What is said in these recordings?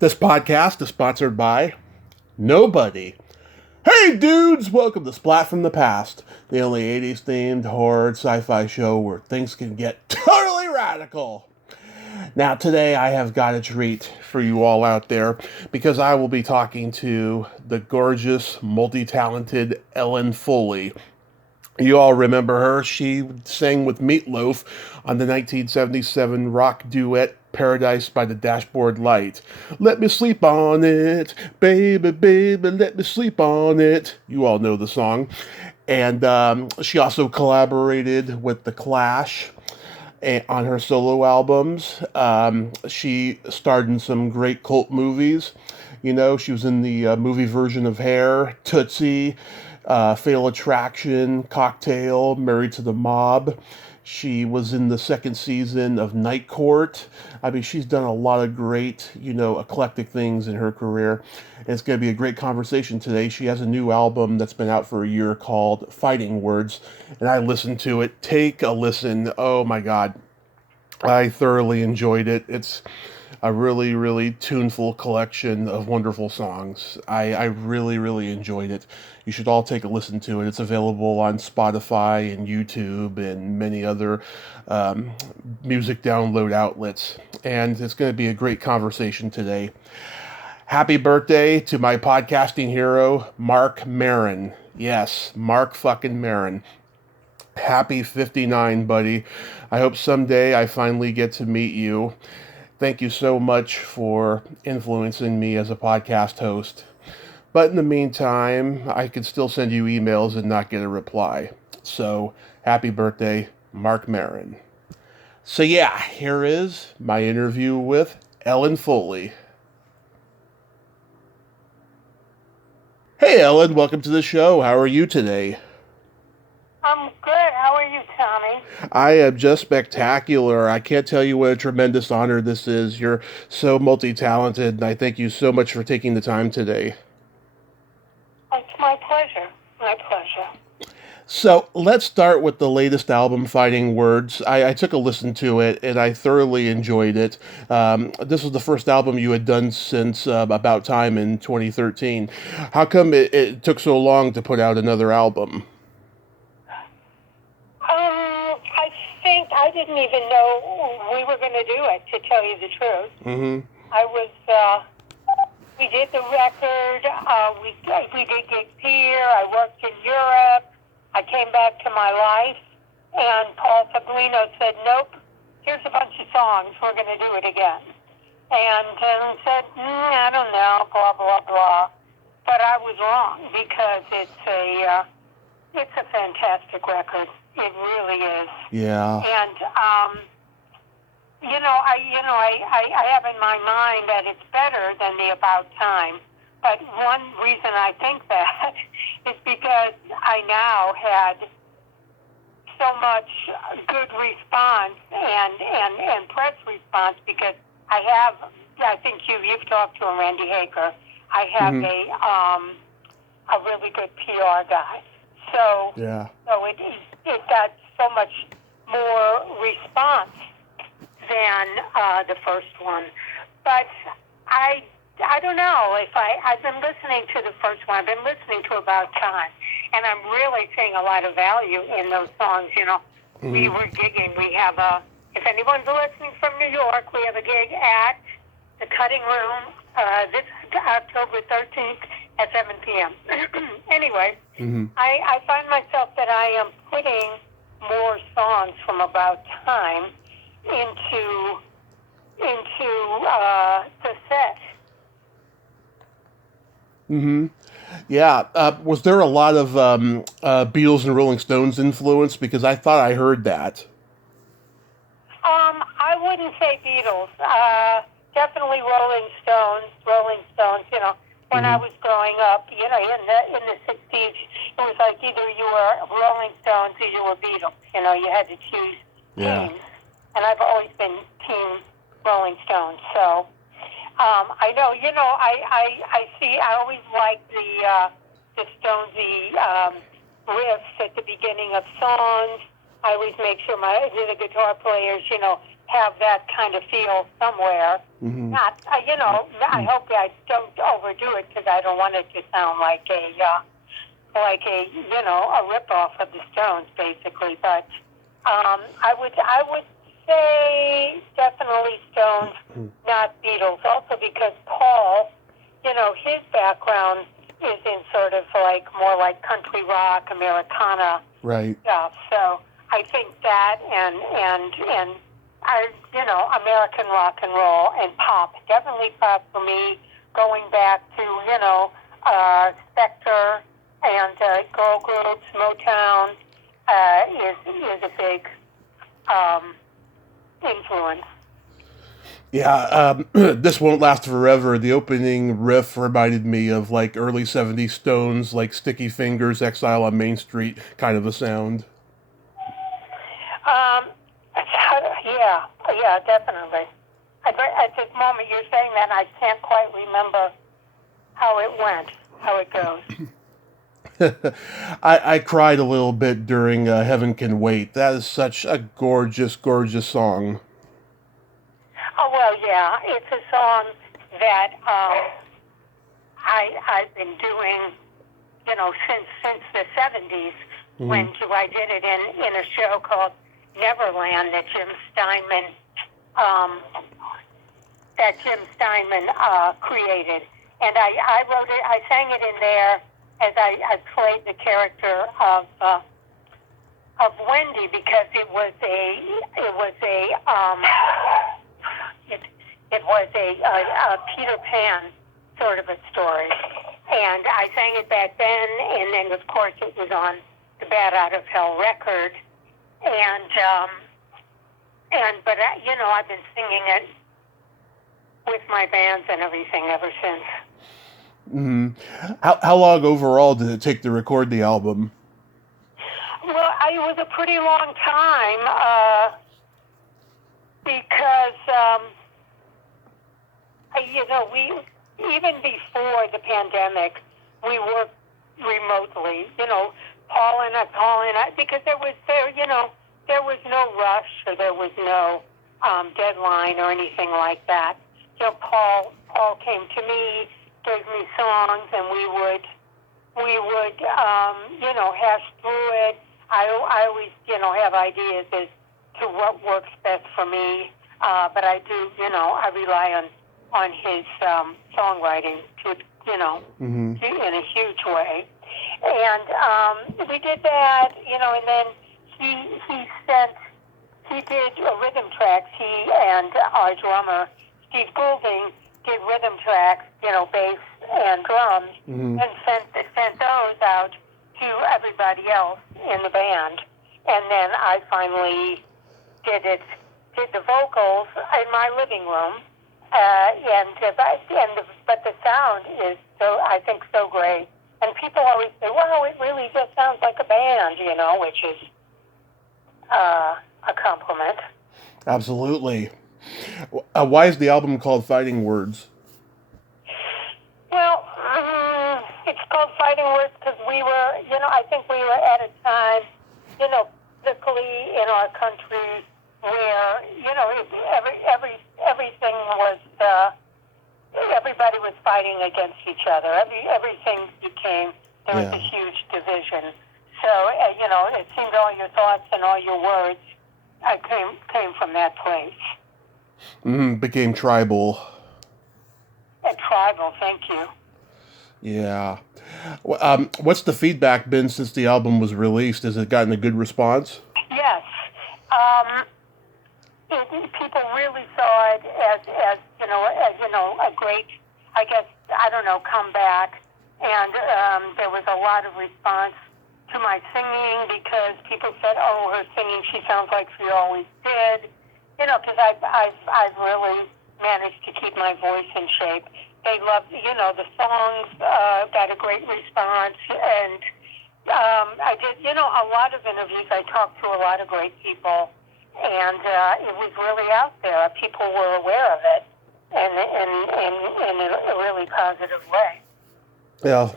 This podcast is sponsored by nobody. Hey dudes, welcome to Splat from the Past, the only 80s themed horror sci-fi show where things can get totally radical. Now today I have got a treat for you all out there because I will be talking to the gorgeous, multi-talented Ellen Foley. You all remember her. She sang with Meat Loaf on the 1977 rock duet Paradise by the Dashboard Light. Let me sleep on it, baby, baby, let me sleep on it. You all know the song. And she also collaborated with The Clash on her solo albums. She starred in some great cult movies. You know, she was in the movie version of Hair, Tootsie, Fatal Attraction, Cocktail, Married to the Mob. She was in the second season of Night Court. I mean, she's done a lot of great, eclectic things in her career. And it's going to be a great conversation today. She has a new album that's been out for a year called Fighting Words, and I listened to it. Take a listen. Oh my God. I thoroughly enjoyed it. It's a really, really tuneful collection of wonderful songs. I really, really enjoyed it. You should all take a listen to it. It's available on Spotify and YouTube and many other music download outlets. And it's going to be a great conversation today. Happy birthday to my podcasting hero, Mark Maron. Yes, Mark fucking Maron. Happy 59, buddy. I hope someday I finally get to meet you. Thank you so much for influencing me as a podcast host. But in the meantime, I can still send you emails and not get a reply. So, happy birthday, Mark Maron. So yeah, here is my interview with Ellen Foley. Hey Ellen, welcome to the show. How are you today? I'm good. How are you, Tommy? I am just spectacular. I can't tell you what a tremendous honor this is. You're so multi-talented, and I thank you so much for taking the time today. It's my pleasure. My pleasure. So let's start with the latest album, Fighting Words. I took a listen to it, and I thoroughly enjoyed it. This was the first album you had done since About Time in 2013. How come it took so long to put out another album? I think I didn't even know we were going to do it, to tell you the truth. Mm-hmm. We did the record, we did gigs here, I worked in Europe, I came back to my life, and Paul Fablino said, nope, here's a bunch of songs, we're going to do it again. And said, I don't know, blah, blah, blah. But I was wrong, because it's a fantastic record. It really is. Yeah. And I have in my mind that it's better than the About Time. But one reason I think that is because I now had so much good response and press response because I think you've talked to him, Randy Haker. I have a really good PR guy. So it got so much more response than the first one. But I don't know if I've been listening to the first one. I've been listening to About Time, and I'm really seeing a lot of value in those songs. You know, we were gigging. We have if anyone's listening from New York, we have a gig at the Cutting Room this October 13th at 7 p.m. Anyway, I find myself that I am putting more songs from About Time into the set. Mm-hmm. Yeah. Was there a lot of Beatles and Rolling Stones influence? Because I thought I heard that. I wouldn't say Beatles. Definitely Rolling Stones. You know, when I was growing up, you know, in the 60s, it was like either you were Rolling Stones or you were Beatles. You know, you had to choose teams. And I've always been team Rolling Stones. So I know, you know, I see. I always like the Stonesy riffs at the beginning of songs. I always make sure the guitar players, you know, have that kind of feel somewhere. Mm-hmm. Not, I hope I don't overdo it because I don't want it to sound like a rip-off of the Stones, basically. But I would say definitely Stones, not Beatles. Also because Paul, his background is in sort of like more like country rock, Americana Right. stuff. So I think that and American rock and roll and pop, definitely pop for me. Going back to Spectre and girl groups, Motown is a big influence. Yeah, This Won't Last Forever. The opening riff reminded me of like early 70s Stones, like Sticky Fingers, Exile on Main Street kind of a sound. Yeah, definitely. At this moment you're saying that, I can't quite remember how it goes. I cried a little bit during Heaven Can Wait. That is such a gorgeous, gorgeous song. Oh, well, yeah. It's a song that I've been doing, since the 70s, when I did it in a show called Neverland that Jim Steinman created. And I wrote it, I sang it in there as I played the character of Wendy, because it was a Peter Pan sort of a story. And I sang it back then, and then of course it was on the Bat Out of Hell record. But I've been singing it with my bands and everything ever since. Mm-hmm. How long overall did it take to record the album? Well, it was a pretty long time, because we, even before the pandemic, we worked remotely. Paul and I, because there was no rush, or there was no deadline or anything like that. Paul came to me, gave me songs, and we would hash through it. I always have ideas as to what works best for me, but I do I rely on his songwriting to in a huge way. And we did that, and then he did rhythm tracks. He and our drummer Steve Goulding did rhythm tracks, bass and drums, and sent those out to everybody else in the band. And then I finally did the vocals in my living room. But the sound is so great. And people always say, wow, it really just sounds like a band, which is a compliment. Absolutely. Why is the album called Fighting Words? Well, it's called Fighting Words because we were, I think we were at a time, politically in our country where, everything was, everybody was fighting against each other. Everything there was a huge division. So, it seemed all your thoughts and all your words came from that place. Became tribal. And tribal, thank you. Yeah. What's the feedback been since the album was released? Has it gotten a good response? Yes. People really saw it as a great, I guess, comeback. And there was a lot of response to my singing because people said, oh, her singing, she sounds like she always did. Because I've really managed to keep my voice in shape. They loved, the songs got a great response. And I did, a lot of interviews. I talked to a lot of great people. And it was really out there. People were aware of it, and in a really positive way. Yeah,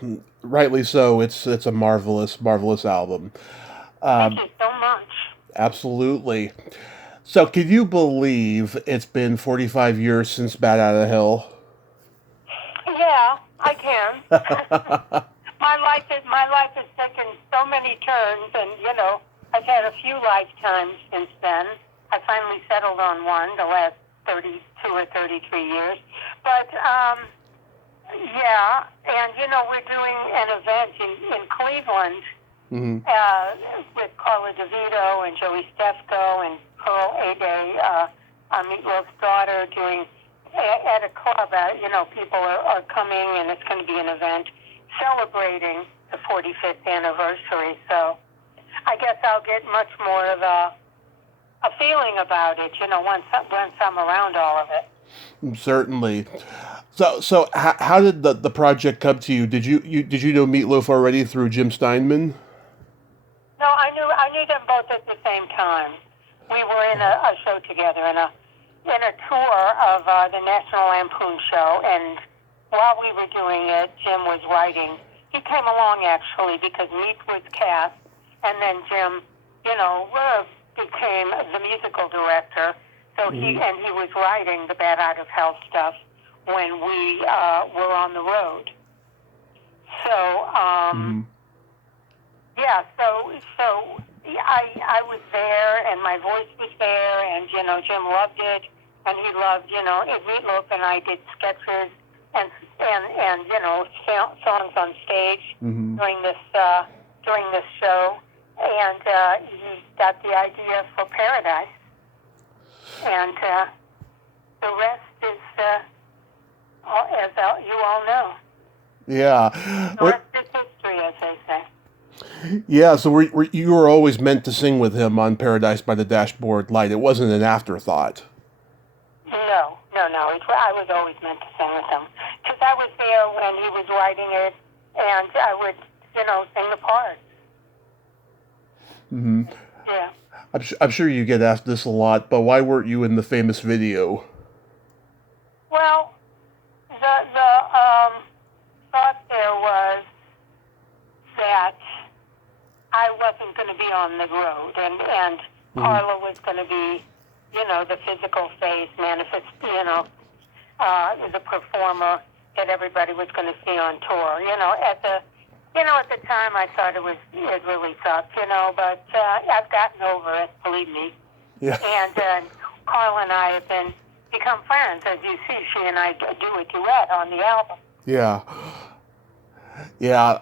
rightly so. It's a marvelous, marvelous album. Thank you so much. Absolutely. So, can you believe it's been 45 years since Bat Out of Hell? Yeah, I can. My life has taken so many turns, and I've had a few lifetimes since then. I finally settled on one the last 32 or 33 years. But yeah, and we're doing an event in Cleveland Mm-hmm. with Carla DeVito and Joey Stefko and Pearl Ade, Meat Loaf's daughter, doing at a club. People are coming, and it's going to be an event celebrating the 45th anniversary. So I guess I'll get much more of a feeling about it, once I'm around all of it. Certainly. So how did the project come to you? Did you know Meat Loaf already through Jim Steinman? No, I knew them both at the same time. We were in a show together, in a tour of the National Lampoon show, and while we were doing it, Jim was writing. He came along actually because Meat was cast, and then Jim, became the musical director. So he was writing the Bat Out of Hell stuff when we were on the road. So. Yeah, so I was there, and my voice was there, and Jim loved it, and he loved Meat Loaf, and I did sketches and songs on stage during this show, and he got the idea for Paradise, and the rest is as you all know. Yeah. The rest is history, as they say. Yeah, so you were always meant to sing with him on Paradise by the Dashboard Light. It wasn't an afterthought. No. I was always meant to sing with him. Because I was there when he was writing it, and I would, sing the parts. Mm-hmm. Yeah. I'm sure you get asked this a lot, but why weren't you in the famous video? Well, the thought there was that I wasn't going to be on the road, and Carla was going to be, the physical face, manifest, the performer that everybody was going to see on tour. At the time I thought it really sucked, but I've gotten over it, believe me. Yeah. And Carla and I have become friends, as you see. She and I do a duet on the album. Yeah. Yeah.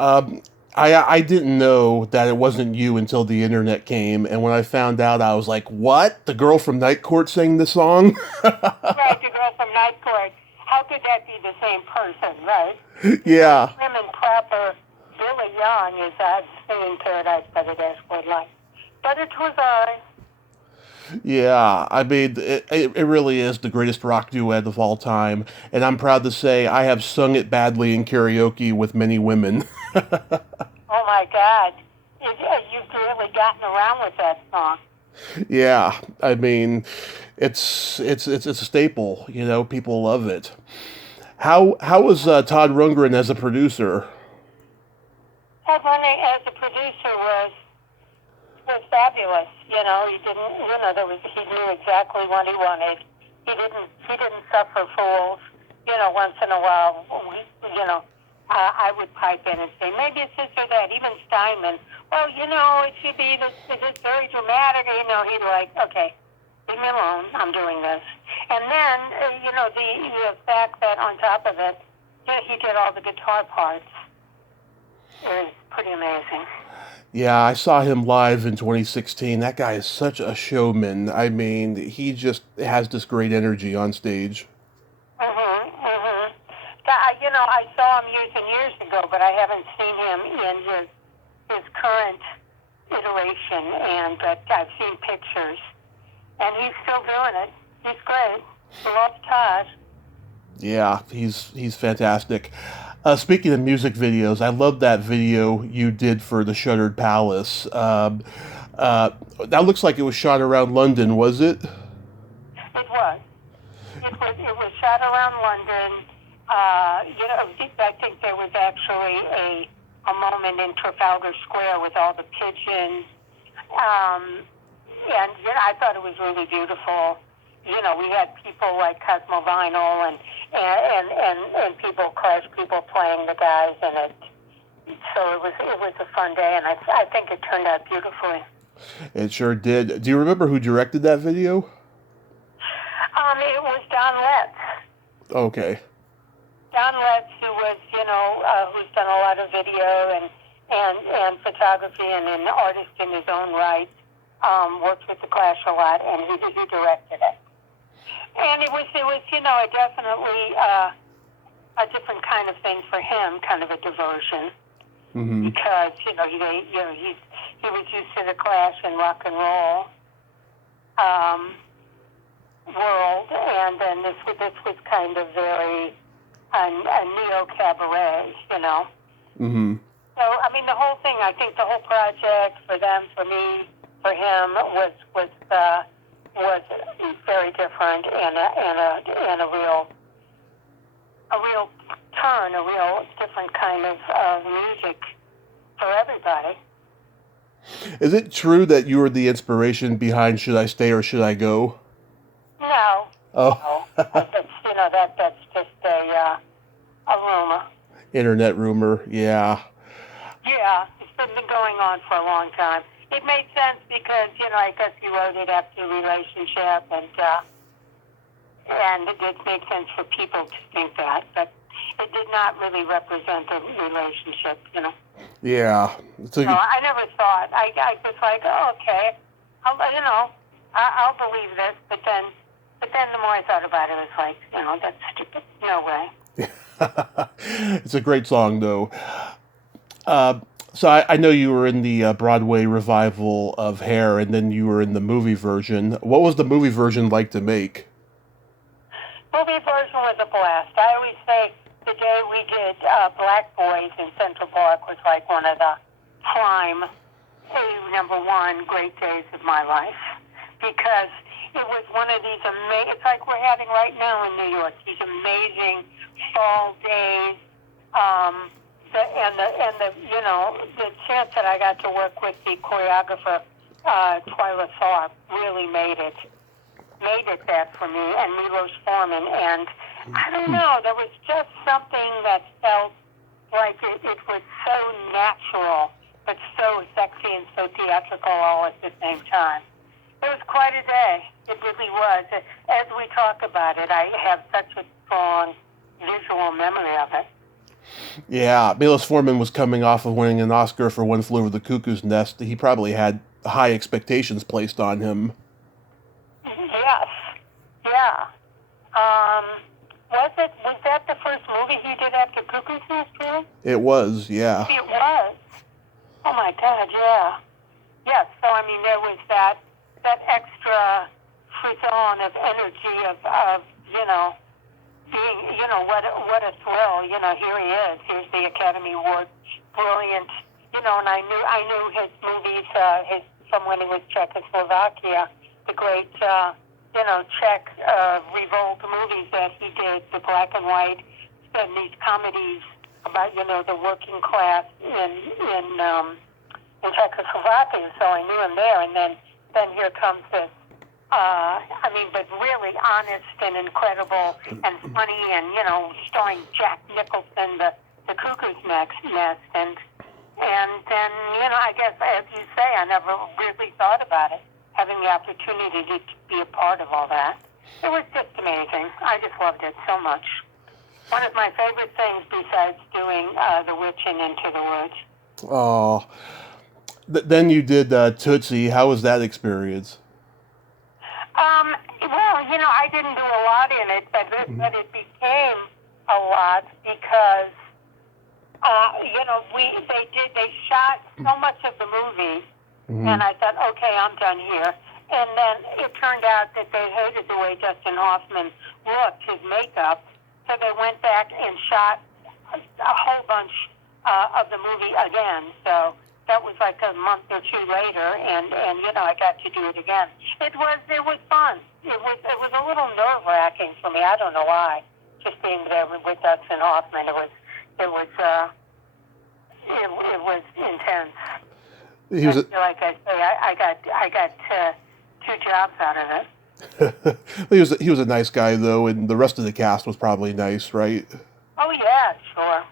I didn't know that it wasn't you until the internet came, and when I found out, I was like, "What? The girl from Night Court sang the song?" Right, the girl from Night Court. How could that be the same person, right? Yeah. Prim and proper Billy Young is singing Paradise by the Dashboard Light. But it was I. Yeah, I mean, it really is the greatest rock duet of all time, and I'm proud to say I have sung it badly in karaoke with many women. Oh my God, you've really gotten around with that song. Yeah, I mean, it's a staple. People love it. How was Todd Rundgren as a producer? Todd Rundgren as a producer was fabulous. He didn't. He knew exactly what he wanted. He didn't suffer fools. Once in a while, I would pipe in and say, maybe it's this or that. Even Steinman, well, it should be this very dramatic. He'd like, okay, leave me alone. I'm doing this. And then, the fact that on top of it, he did all the guitar parts. It was pretty amazing. Yeah, I saw him live in 2016. That guy is such a showman. I mean, he just has this great energy on stage. I saw him years and years ago, but I haven't seen him in his current iteration, but I've seen pictures, and he's still doing it. He's great. He loves Todd. Yeah, he's fantastic. Speaking of music videos, I love that video you did for the Shuttered Palace. That looks like it was shot around London, was it? It was. It was shot around London. I think there was actually a moment in Trafalgar Square with all the pigeons. I thought it was really beautiful. We had people like Cosmo Vinyl and people, Clash people playing the guys in it. So it was a fun day, and I think it turned out beautifully. It sure did. Do you remember who directed that video? It was Don Letts. Okay. Don Letts, who's done a lot of video and photography and an artist in his own right, worked with the Clash a lot, and he directed it. And it was definitely a different kind of thing for him, kind of a diversion, because he was used to the Clash and rock and roll world, and then this was kind of very a neo cabaret, Mm-hmm. So the whole thing, I think the whole project for them, for me, for him was very different and a real turn, a real different kind of music for everybody. Is it true that you were the inspiration behind Should I Stay or Should I Go? No. Oh. No. That's just a rumor. Internet rumor, yeah. Yeah, it's been going on for a long time. It made sense because, I guess he wrote it after a relationship, and it made sense for people to think that, but it did not really represent a relationship, Yeah. I never thought. I was like, oh, okay, I'll believe this, but then the more I thought about it, it was like, that's stupid. No way. It's a great song, though. So I know you were in the Broadway revival of Hair, and then you were in the movie version. What was the movie version like to make? Movie version was a blast. I always say the day we did Black Boys in Central Park was like one of the prime, #1 great days of my life, because it was one of these amazing, it's like we're having right now in New York, these amazing fall days, the chance that I got to work with the choreographer, Twyla Tharp, really made it that for me, and Milos Forman, and I don't know, there was just something that felt like it was so natural, but so sexy and so theatrical all at the same time. It was quite a day. It really was. As we talk about it, I have such a strong visual memory of it. Yeah, Milos Forman was coming off of winning an Oscar for One Flew Over the Cuckoo's Nest. He probably had high expectations placed on him. Yes. Yeah. Was that the first movie he did after Cuckoo's Nest, really? It was, yeah. It was. Oh my God, yeah. Yes, so there was that extra frisson of energy of being, what a thrill, here he is. Here's the Academy Award, brilliant, and I knew his movies, from when he was Czechoslovakia, the great, Czech revolt movies that he did, the black and white, and these comedies about, the working class in Czechoslovakia, so I knew him there, and then here comes this, but really honest and incredible and funny, and, starring Jack Nicholson, the Cuckoo's Nest, and then, I guess, as you say, I never really thought about it, having the opportunity to be a part of all that. It was just amazing. I just loved it so much. One of my favorite things besides doing The Witch and Into the Woods. Oh. Then you did Tootsie. How was that experience? Well, I didn't do a lot in it, but it became a lot because, they shot so much of the movie, and I thought, okay, I'm done here. And then it turned out that they hated the way Dustin Hoffman looked, his makeup, so they went back and shot a whole bunch of the movie again. So that was like a month or two later, and I got to do it again. It was fun. It was a little nerve-wracking for me. I don't know why. Just being there with Dustin Hoffman, it was intense. He was like I say, I got to 2 jobs out of it. He was a nice guy though, and the rest of the cast was probably nice, right? Oh yeah, sure.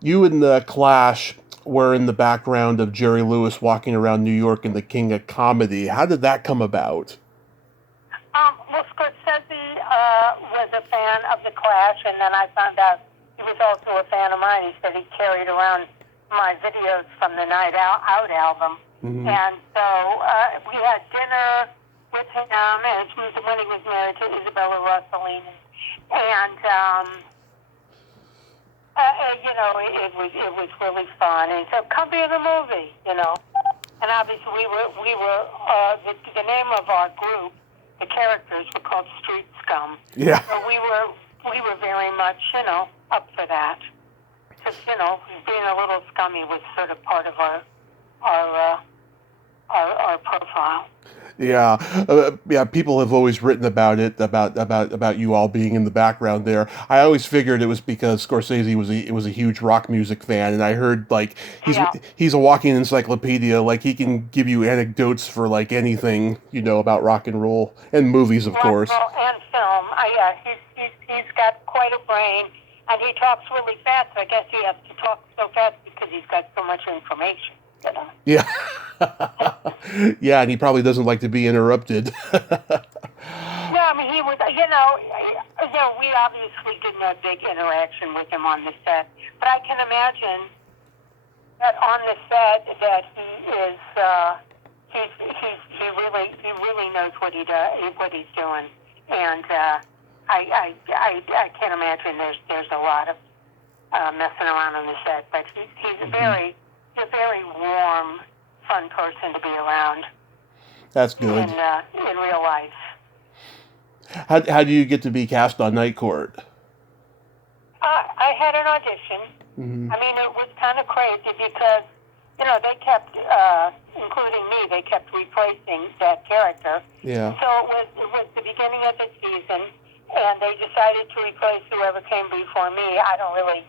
You and the Clash were in the background of Jerry Lewis walking around New York and the King of Comedy. How did that come about? Well, Scorsese was a fan of The Clash, and then I found out he was also a fan of mine. He said he carried around my videos from the Night Out album. Mm-hmm. And so we had dinner with him, and when he was married to Isabella Rossellini. And, you know, it was really fun. And so, come be in the movie, you know. And obviously we were the name of our group, the characters were called Street Scum. Yeah. So we were very much, you know, up for that. Because, you know, being a little scummy was sort of part of our profile. Yeah, yeah. People have always written about it, about you all being in the background there. I always figured it was because Scorsese was a huge rock music fan, and I heard like he's a walking encyclopedia. Like he can give you anecdotes for like anything, you know, about rock and roll and movies, of course. Rock and roll and film. He's got quite a brain, and he talks really fast. I guess he has to talk so fast because he's got so much information. You know? Yeah. Yeah, and he probably doesn't like to be interrupted. No, I mean, he was, you know, we obviously didn't have big interaction with him on the set, but I can imagine that on the set that he is, he really knows what he's doing, and I can't imagine there's a lot of messing around on the set, but he's a very warm, fun person to be around. That's good. In real life. How do you get to be cast on Night Court? I had an audition. Mm-hmm. I mean, it was kind of crazy because, you know, they kept, including me, they kept replacing that character. Yeah. So it was the beginning of the season, and they decided to replace whoever came before me. I don't really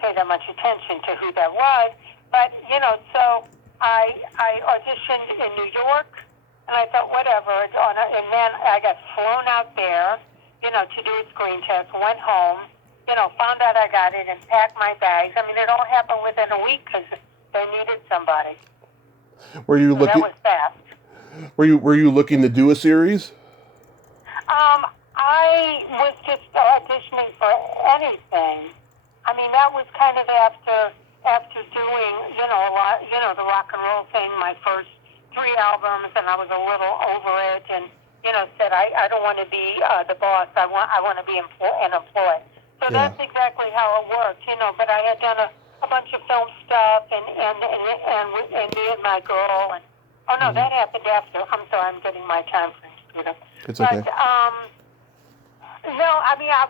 pay that much attention to who that was. But, you know, so I auditioned in New York, and I thought, whatever. And then I got flown out there, you know, to do a screen test, went home, you know, found out I got it and packed my bags. I mean, it all happened within a week because they needed somebody. Were you looking? That was fast. Were you looking to do a series? I was just auditioning for anything. I mean, that was kind of after doing, you know, a lot, you know, the rock and roll thing, my first 3 albums, and I was a little over it, and, you know, said I don't want to be the boss. I want to be an employee. So that's exactly how it worked, you know. But I had done a bunch of film stuff, and me and my girl, and that happened after. I'm sorry, I'm getting my time frame screwed up. It's okay. But no, I mean, I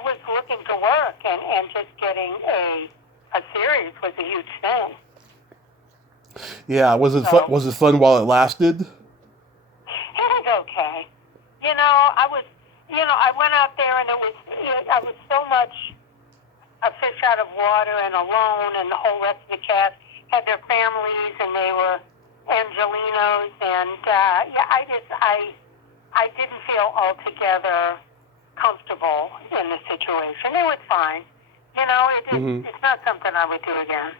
was looking to work, and just getting a series was a huge thing. Yeah, was it fun? Was it fun while it lasted? It was okay. You know, I went out there and I was so much a fish out of water and alone, and the whole rest of the cast had their families and they were Angelinos, and I didn't feel altogether comfortable in the situation. It was fine. You know, it's not something I would do again.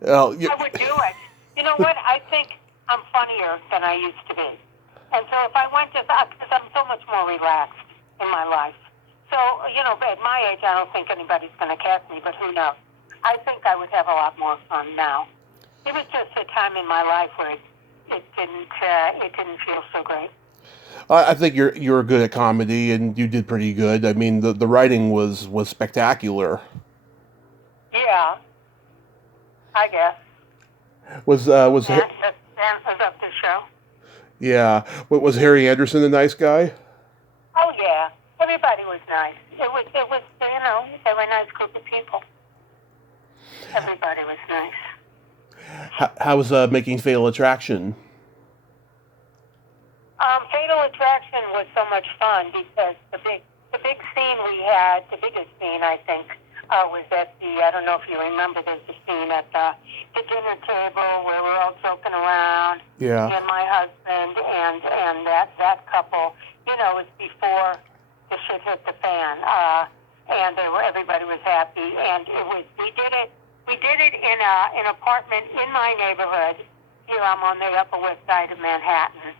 Well, I would do it. You know what? I think I'm funnier than I used to be. And so if I went to, because I'm so much more relaxed in my life. So, you know, at my age, I don't think anybody's going to cast me, but who knows? I think I would have a lot more fun now. It was just a time in my life where it didn't feel so great. I think you're good at comedy, and you did pretty good. I mean, the writing was spectacular. Yeah, I guess. Was Dan was up the show. Yeah. Was Harry Anderson a nice guy? Oh yeah, everybody was nice. It was you know, they were a nice group of people. Everybody was nice. How was making Fatal Attraction? Fatal Attraction was so much fun because the big scene we had, the biggest scene I think, was at I don't know if you remember, there's a scene at the dinner table where we're all joking around. Yeah. And my husband and that couple, it was before the shit hit the fan. And everybody was happy. And we did it in an apartment in my neighborhood. Here I'm on the Upper West Side of Manhattan.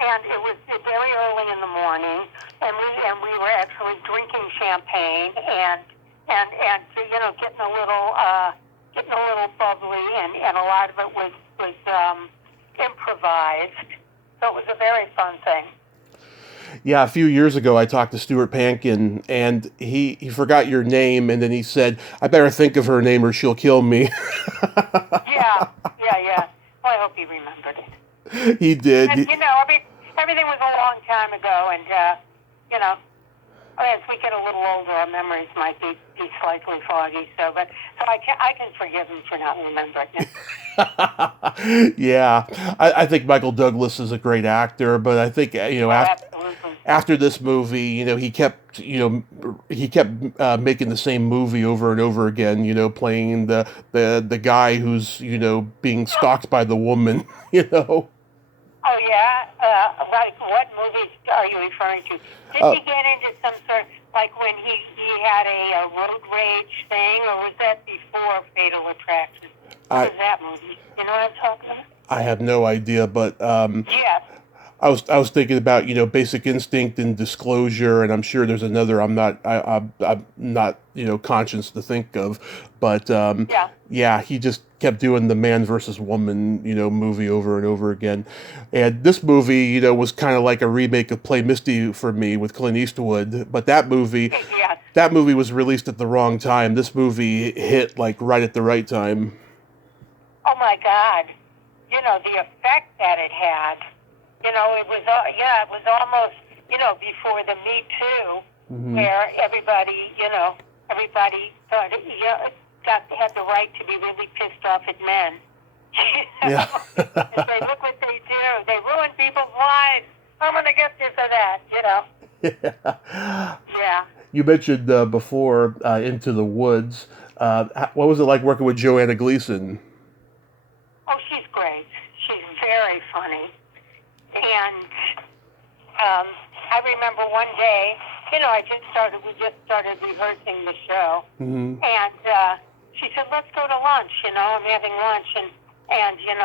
And it was very early in the morning, and we were actually drinking champagne and getting a little bubbly, and a lot of it was improvised. So it was a very fun thing. Yeah, a few years ago I talked to Stuart Pankin, and he forgot your name, and then he said, "I better think of her name or she'll kill me." Yeah. Well, I hope he remembered it. He did. And, everything was a long time ago, and as we get a little older, our memories might be slightly foggy. So I can forgive him for not remembering it. Yeah, I think Michael Douglas is a great actor, but I think after this movie, he kept making the same movie over and over again. Playing the guy who's being stalked by the woman. Oh yeah, like what movies are you referring to? Did he get into some sort, like when he had a road rage thing, or was that before Fatal Attraction? What was that movie? You know what I'm talking about? I have no idea, but yes. I was thinking about Basic Instinct and Disclosure, and I'm sure there's another I'm not conscious to think of, but yeah, he just kept doing the man versus woman movie over and over again, and this movie was kind of like a remake of Play Misty for me with Clint Eastwood, but that movie was released at the wrong time. This movie hit like right at the right time. Oh my God, the effect that it had. It was almost, before the Me Too, where everybody thought, had the right to be really pissed off at men. Yeah. And say, look what they do. They ruin people's lives. I'm going to get this or that, Yeah. You mentioned before Into the Woods. What was it like working with Joanna Gleason? Oh, she's great. She's very funny. And I remember one day, we just started rehearsing the show, and she said, "Let's go to lunch." I'm having lunch, and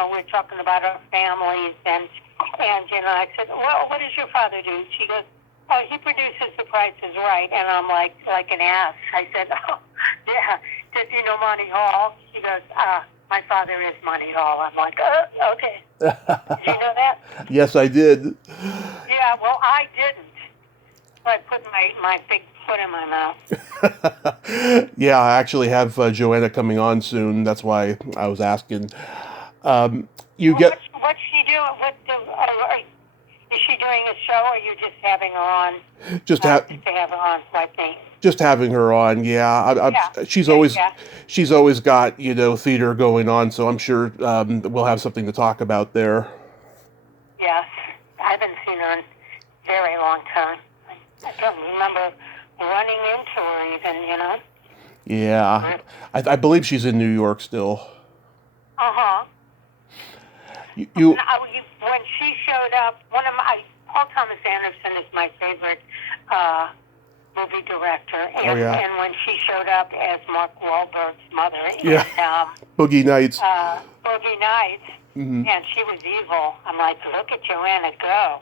we're talking about our families, and I said, "Well, what does your father do?" She goes, "Oh, he produces The Price is Right," and I'm like an ass. I said, "Oh, yeah." Does he know Monty Hall? She goes, "My father is Monty Hall." I'm like, "Oh, okay." Did you know that? Yes, I did. Yeah, well, I didn't. So I put my big foot in my mouth. Yeah, I actually have Joanna coming on soon. That's why I was asking. What's she doing? Is she doing a show, or are you just having her on? Just to have her on, like me. Just having her on, yeah. She's always got theater going on, so I'm sure we'll have something to talk about there. Yes, I haven't seen her in a very long time. I don't remember running into her even, Yeah, I believe she's in New York still. When she showed up, Paul Thomas Anderson is my favorite movie director, and when she showed up as Mark Wahlberg's mother in Boogie Nights, and she was evil, I'm like, look at Joanna go.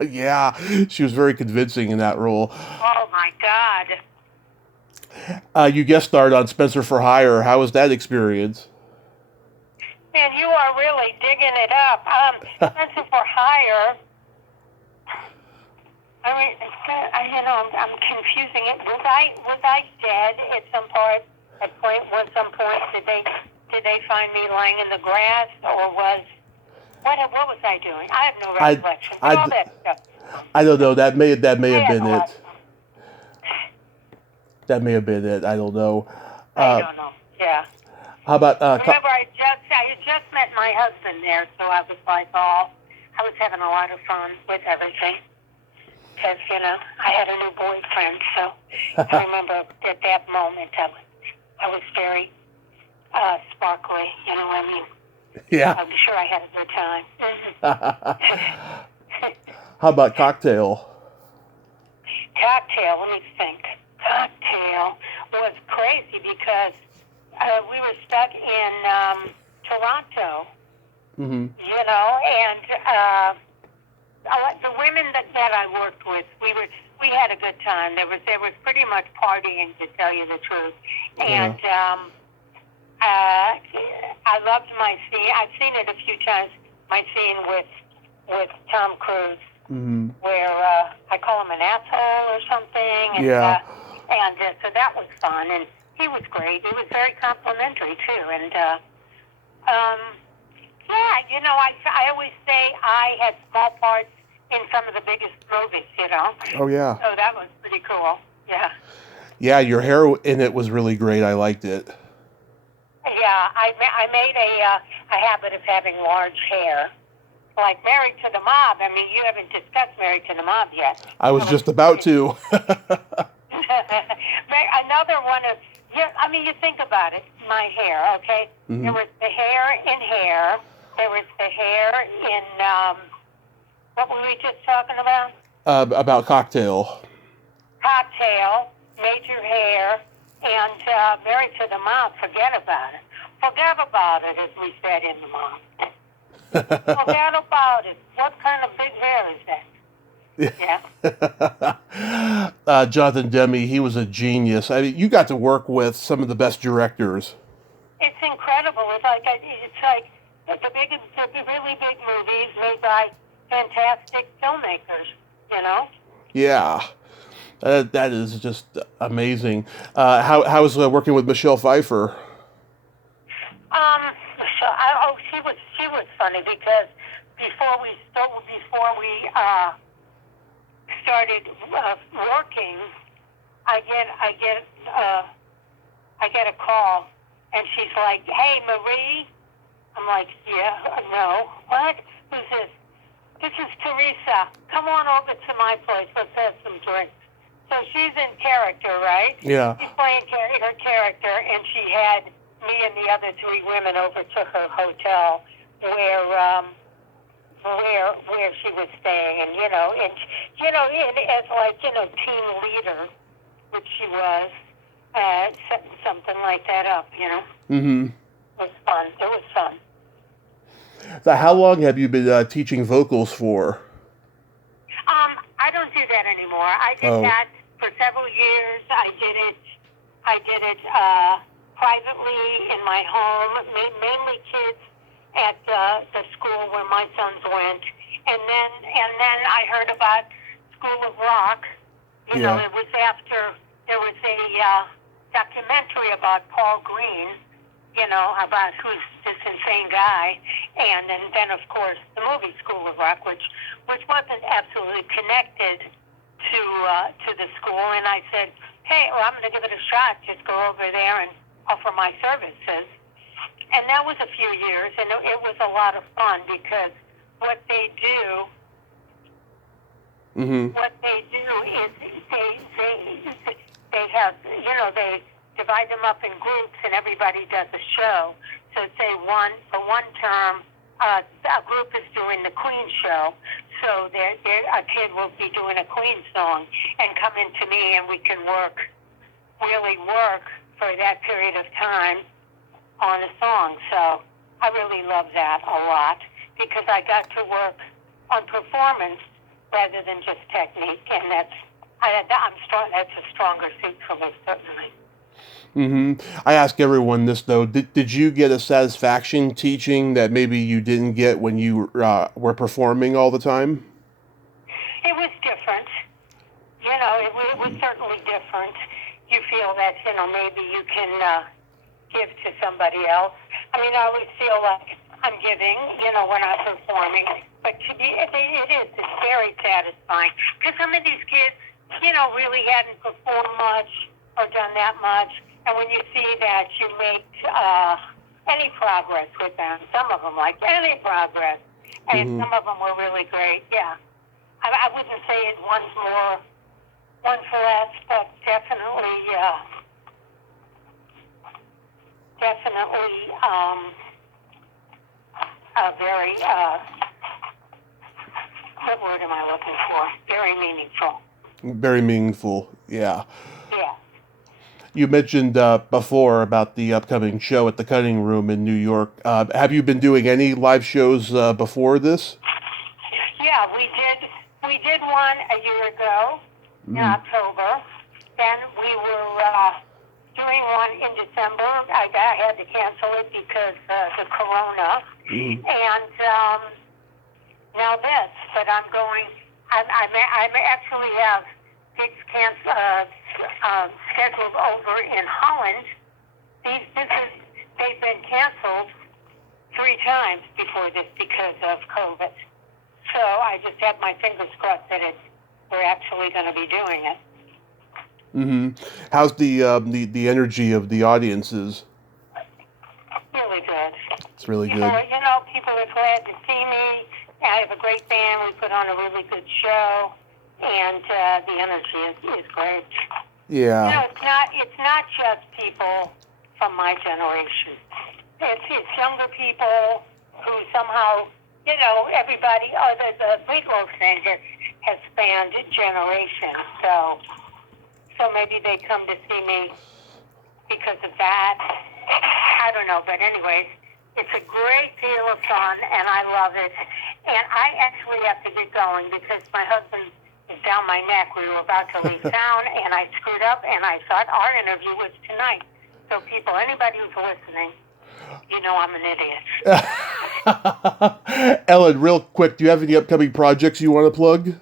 Yeah, she was very convincing in that role. Oh my God. You guest starred on Spencer for Hire. How was that experience? Man, you are really digging it up. Spencer for Hire. I mean, I'm confusing it. Was I dead at some point? At some point, did they find me lying in the grass, or what was I doing? I have no recollection. All that stuff. I don't know. That may have been it. That may have been it. I don't know. I don't know. Yeah. How about? Remember, I just met my husband there, so I was like, I was having a lot of fun with everything. because, I had a new boyfriend, so I remember at that moment I was very sparkly, I mean. Yeah. I'm sure I had a good time. How about Cocktail? Cocktail, let me think. Cocktail was crazy because we were stuck in Toronto, Mm-hmm. and the women that I worked with, we had a good time. There was pretty much partying, to tell you the truth, and I loved my scene. I've seen it a few times. My scene with Tom Cruise, Mm-hmm. where I call him an asshole or something, and Yeah. So that was fun, and he was great. He was very complimentary too, and I always say I had small parts in some of the biggest movies, Oh, yeah. So that was pretty cool. Yeah. Yeah, your hair in it was really great. I liked it. Yeah, I made a habit of having large hair. Like Married to the Mob. I mean, you haven't discussed Married to the Mob yet. I was just about to. Another one of, you think about it, my hair, okay? Mm-hmm. There was the hair in Hair. There was the hair in, what were we just talking about? About Cocktail. Cocktail, Major Hair, and Married to the Mob. Forget about it. Forget about it, as we said in the Mob. Forget about it. What kind of big hair is that? Yeah. Jonathan Demme, he was a genius. I mean, you got to work with some of the best directors. It's incredible. It's like the really big movies made by fantastic filmmakers. Yeah. That is just amazing. How was working with Michelle Pfeiffer? She was funny because before we started working, I get a call, and she's like, "Hey, Marie." I'm like, "Yeah, no, what? Who's this?" "This is Teresa. Come on over to my place. Let's have some drinks." So she's in character, right? Yeah. She's playing her character, and she had me and the other three women over to her hotel where she was staying, and as team leader, which she was, setting something like that up, Mm-hmm. It was fun. It was fun. So how long have you been teaching vocals for? I don't do that anymore. I did that for several years. I did it privately in my home, mainly kids at the school where my sons went, and then I heard about School of Rock. It was after there was a documentary about Paul Green, about who's this insane guy, and then of course the movie School of Rock, which wasn't absolutely connected to the school, and I said, "Hey, well, I'm going to give it a shot. Just go over there and offer my services." And that was a few years, and it was a lot of fun because what they do Mm-hmm. is they have, they divide them up in groups, and everybody does a show. So say for one term, a group is doing the Queen show, so a kid will be doing a Queen song and come into me, and we can really work for that period of time on a song. So I really love that a lot because I got to work on performance rather than just technique, and that's a stronger suit for me, certainly. Mm-hmm. I ask everyone this though: Did you get a satisfaction teaching that maybe you didn't get when you were performing all the time? It was different. It was certainly different. You feel that maybe you can give to somebody else. I mean, I always feel like I'm giving, when I'm performing. But it's very satisfying because some of these kids, really hadn't performed much or done that much. And when you see that you make any progress with them, some of them like any progress, and some of them were really great. Yeah, I wouldn't say it one's more, one's less, but definitely, a very, what word am I looking for? Very meaningful. Very meaningful, yeah. Yeah. You mentioned before about the upcoming show at the Cutting Room in New York. Have you been doing any live shows before this? Yeah, we did one a year ago in October. Then we were doing one in December. I had to cancel it because the corona. And now this, but I'm going. I actually have gigs scheduled over in Holland. They've been canceled 3 times before this because of COVID. So I just have my fingers crossed that we're actually going to be doing it. How's the energy of the audiences? Really good. It's really good. So, people are glad to see me. I have a great band. We put on a really good show, and the energy is great. Yeah. It's not just people from my generation. It's younger people who somehow, everybody, the Meat Loaf thing has spanned generations. So maybe they come to see me because of that. I don't know, but anyways, it's a great deal of fun, and I love it. And I actually have to get going because my husband is down my neck. We were about to leave town, and I screwed up, and I thought our interview was tonight. So anybody who's listening, I'm an idiot. Ellen, real quick, do you have any upcoming projects you want to plug?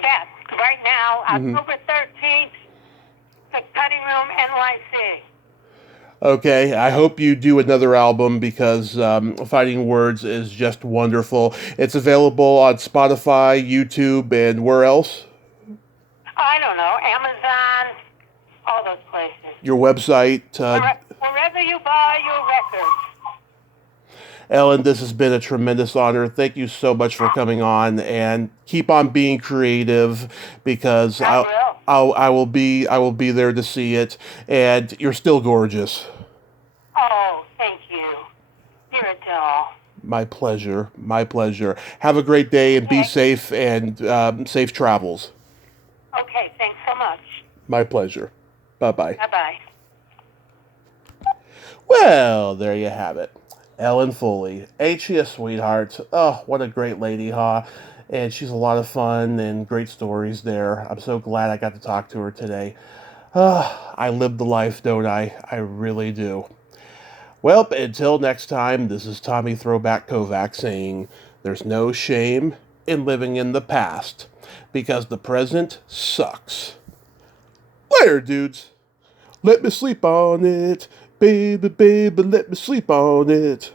Yes, right now, October 13th, the Cutting Room NYC. Okay, I hope you do another album because Fighting Words is just wonderful. It's available on Spotify, YouTube, and where else? I don't know, Amazon, all those places. Your website? Wherever you buy your records. Ellen, this has been a tremendous honor. Thank you so much for coming on, and keep on being creative because I will be there to see it, and you're still gorgeous. Oh, thank you. You're a doll. My pleasure. My pleasure. Have a great day and be safe and safe travels. Okay, thanks so much. My pleasure. Bye-bye. Bye-bye. Well, there you have it. Ellen Foley. Ain't she a sweetheart? Oh, what a great lady, huh? And she's a lot of fun and great stories there. I'm so glad I got to talk to her today. I live the life, don't I? I really do. Well, until next time, this is Tommy Throwback Kovac saying, there's no shame in living in the past, because the present sucks. Later, dudes. Let me sleep on it. Baby, baby, let me sleep on it.